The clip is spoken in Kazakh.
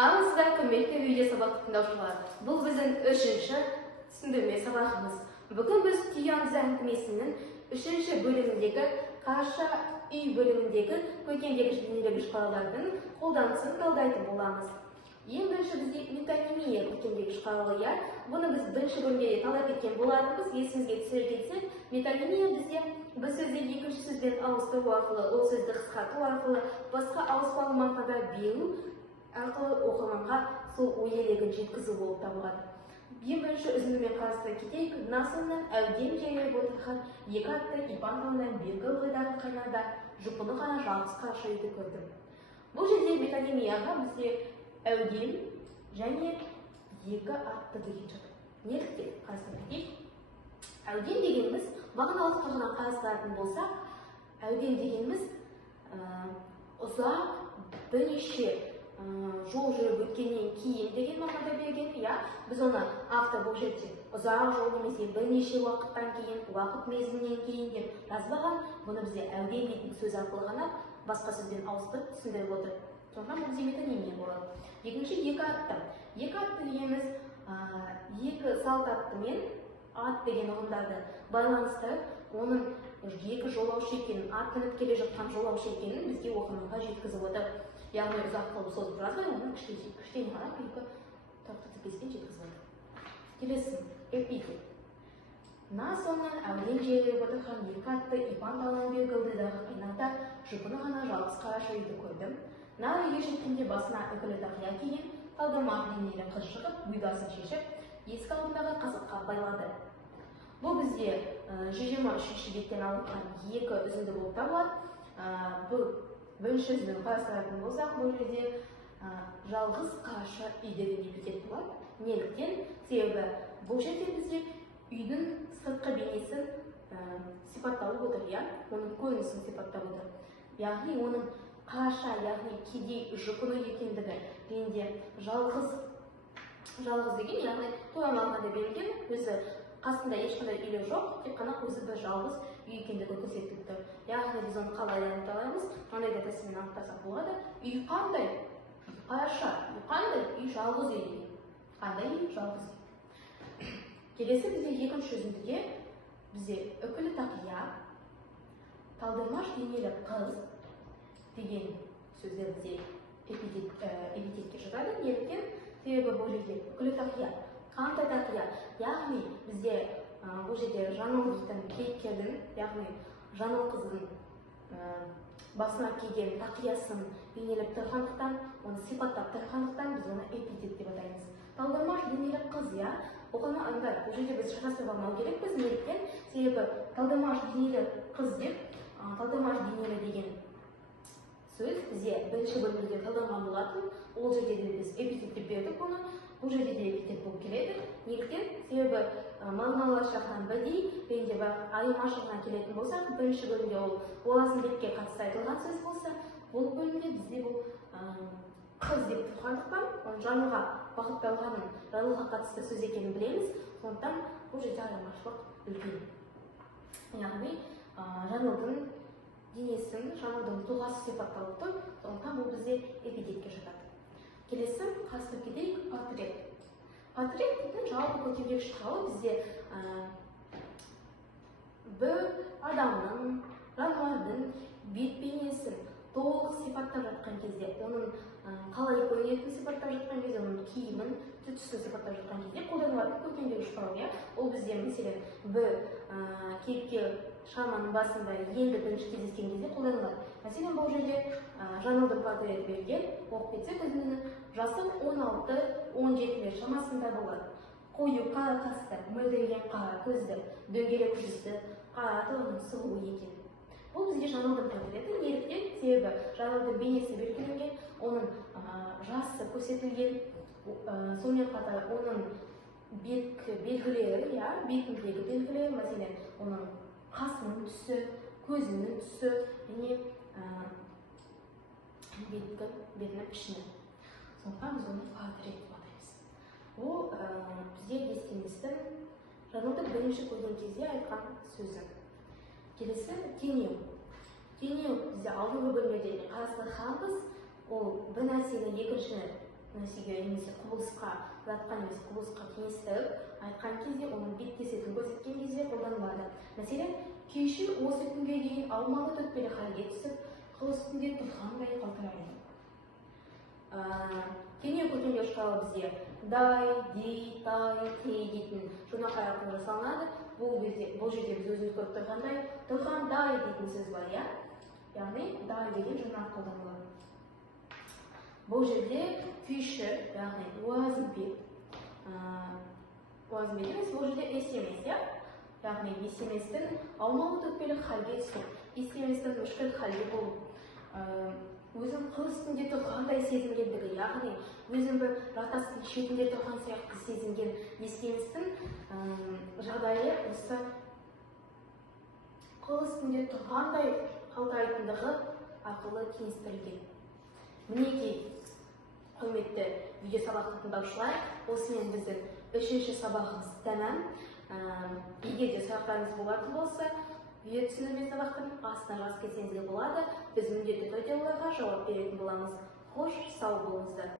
Армысыздар құрметті видео сабақ тыңдаушылар. Бұл біздің 3-ші түсіндірме сабағымыз. Бүгін біз Түйянзы әңгімесінің 3-ші бөліміндегі қарша үй бөліміндегі көркемдегіш бейнелегіш құралдардың қолданысын талдайтын боламыз. Ең бірінші бізде метонимия көркемдегіш құралы. Бұны біз бірінші бөлімде талдап кеткен болатынбыз. Есімізге түсіре кетсек, метонимия бізде бір сөзді екінші сөзбен ауыстыру арқылы, ол сөзді қысқарту арқылы, басқа ауыспалы мағынада беру арқылы оқырманға сол ой елегін жеткізу болып табылады. Ең бірінші үзіндімен қарастыра кетейік. Насырынан әудем жайылып отырған екі атты Ипан тауынан бергі ылғайдағы қайнарда жұпыны ғана жалғыз қарша үйді көрдім. Бұл жерде метонимияға бізде әудем және екі атты деген жатыр. Неліктен қарастыра кетейік? Әудем дегеніміз мағыналық тұрғыдан қарастыратын болсақ, әудем дегеніміз ұзақ бірнеше жол жүріп өткеннен кейін деген мағынада берген. Біз оны автор бұл жерде ұзақ жол немесе бірнеше уақыттан кейін, уақыт мерзімінен кейін деп жазбаған. Бұны бізде әудем дейтін сөз арқылы ғана басқа сөзбен ауыстырып түсіндіріп отыр. Сондықтан бұл бізде метонимия болады. Екінші екі атты. Екі атты дегеніміз екі салт атты мен ат деген ұғымдарды байланыстырып, оның екі жолаушы екенін, ат мініп келе жатқан жолаушы екенін бізге оқырманға жеткізіп отыр. Яғни ұзақ қылып созып жазбай, оны кішкене ғана екі тұрақты тіркеспен жеткізіп отыр. Келесі эпитет. Насырынан әудем жайылып отырған екі атты Ипан тауынан бергі ылғайдағы қайнарда жұпыны ғана жалғыз қараша үйді көрдім. Нар үйге жеткенде басына үкілі тақия киген, талдырмақ денелі қыз шығып, бұйдасын шешіп, есік алдындағы қазыққа байлады. Бұл бізде 123-ші беттен алынған екі үзінді болып табылады. Бұл бірінші үзіндіні қарастыратын болсақ, бұл жерде жалғыз қараша үйде деген эпитет болады. Неліктен? Себебі бұл жерде бізде үйдің сыртқы бейнесін сипатталып отыр, оның көрінісін сипаттап отыр. Яғни оның қараша, яғни кедей жұпыны екендігі және жалғыз деген, яғни тура мағынада берілген, өзі қасында ешқандай үйлер жоқ, тек қана өзі бір жалғыз үй екендігі көрсетіліп тұр. Яғни біз оны қалай анықтаймыз? Қандай да тәсілмен анықтасақ болады. Үй қандай? Қараша. Үй қандай? Үй жалғыз үй. Қандай үй? Жалғыз үй. Келесі бізде екінші үзіндіде бізде үкілі тақия, талдырмаш денелі қыз деген сөздер бізде эпитетке жатады. Неліктен? Себебі бұл жерде үкілі тақия, қандай тақия, яғни бізде бұл жерде жаңылдықтың кейіпкердің, яғни жаңыл қыздың басына киген тақиясын бейнелеп тұрғандықтан, оны сипаттап тұрғандықтан біз оны эпитет деп атаймыз. Талдырмаш денелі қыз, оқырмандар, бұл жерде біз шатастырып алмау керекпіз. Неліктен? Себебі талдырмаш денелі қыз деп, талдырмаш денелі деген сөз бізде бірінші бөлімде талданған болатын. Ол жерде де біз эпитет деп бердік оны. Бұл жерде де эпитет болып келеді. Неліктен? Себебі мағыналар жағынан бірдей, және айырмашылығына келетін болсақ, бірінші бөлімде ол болатын бетке қатысты айтылған сөз болса, бұл бөлімде бізде бұл қыз деп тұрғандықтан, оның жаңылға бағытталғанын, жаңылға қатысты сөз екенін білеміз. Сондықтан бұл жерде айырмашылық үлкен. Яғни жаңылдың денесін, жаңылдың тұлғасы сипатталып тұр, сондықтан бұл бізде эпитетке жатады. Келесі қарастырып кетейік портрет. Портрет дейтін жалпы көркемдегіш құралы бізде бір адамның, жануардың бет бейнесін толық сипаттап жатқан кезде, оның қалай көрінетінін сипаттап жатқан кезде, оның киімін, түр-түсін сипаттап жатқан кезде қолданылатын көркемдегіш құрал. Ол бізде мәселен бір кейіпкер шығарманың басында енді бірінші кездескен кезде қолданылады. Мәселен, бұл жерде жаңылдың портреті берген, оқып кетсек, өзінің жасы 16-17 шамасында болады. Қою қара қасты, мөлдіреген қара көзді, дөңгелек жүзді, қара торының сұлу екен. Бұл бізде жаңылдың портреті. Неліктен? Себебі жаңылдың бейнесі белгіленген, оның жасы көрсетілген, сонымен қатар оның белгілері, бетіндегі белгілері, мәселен, оның қасының түсі, көзінің түсі, және бетінің пішіні. Сондықтан біз оны портрет деп атаймыз. Ол бізде естеместің жаңылды бірінші көрген кезде айтқан сөзі. Келесі теңеу. Теңеу бізде алдыңғы бөлмеде қарастырғанбыз. Ол бір нәрсені екіншіні нәрсеге немесе құбылысқа жатқан немесе құбылысқа теңестіріп айтқан кезде оның беттесетін көрсеткен кезде қолданылады. Мәселен, күйші осы күнге дейін аумалы төкпелі халге түсіп, қыл үстінде тұрғандай қалтырайды. Кене көтенге ұшқалы бізде дай, дей, тай, тей дейтін жұрнақ аяқпен жасалынады. Бұл жерде біз өзіміз көріп тұрғандай тұрғандай дейтін сөз бар, иә? Яғни дай деген жұрнақ қолданылады. Бұл жерде күйші, яғни уазымбек емес, бұл жерде ес емес, иә? Яғни ес еместің аумалы төкпелі халге түсіп, ес еместің мүшкіл халге болып, өзін қыл үстінде тұрғандай сезінгендігі, яғни өзін бір жартастың шетінде тұрған сияқты сезінген ес еместің жағдайы осы қыл үстінде тұрғандай қалтырайтындығы арқылы теңестірілген. Мінекей, құрметті видео сабақты тыңдаушылар, осымен біздің 3-ші сабағымыз тәмам. Егер де сұрақтарыңыз болатын болса, видео түсіндірме сабақтың астына жазып кетсеңізге болады. Біз міндетті түрде оларға жауап беретін боламыз. Қош, сау болыңыздар.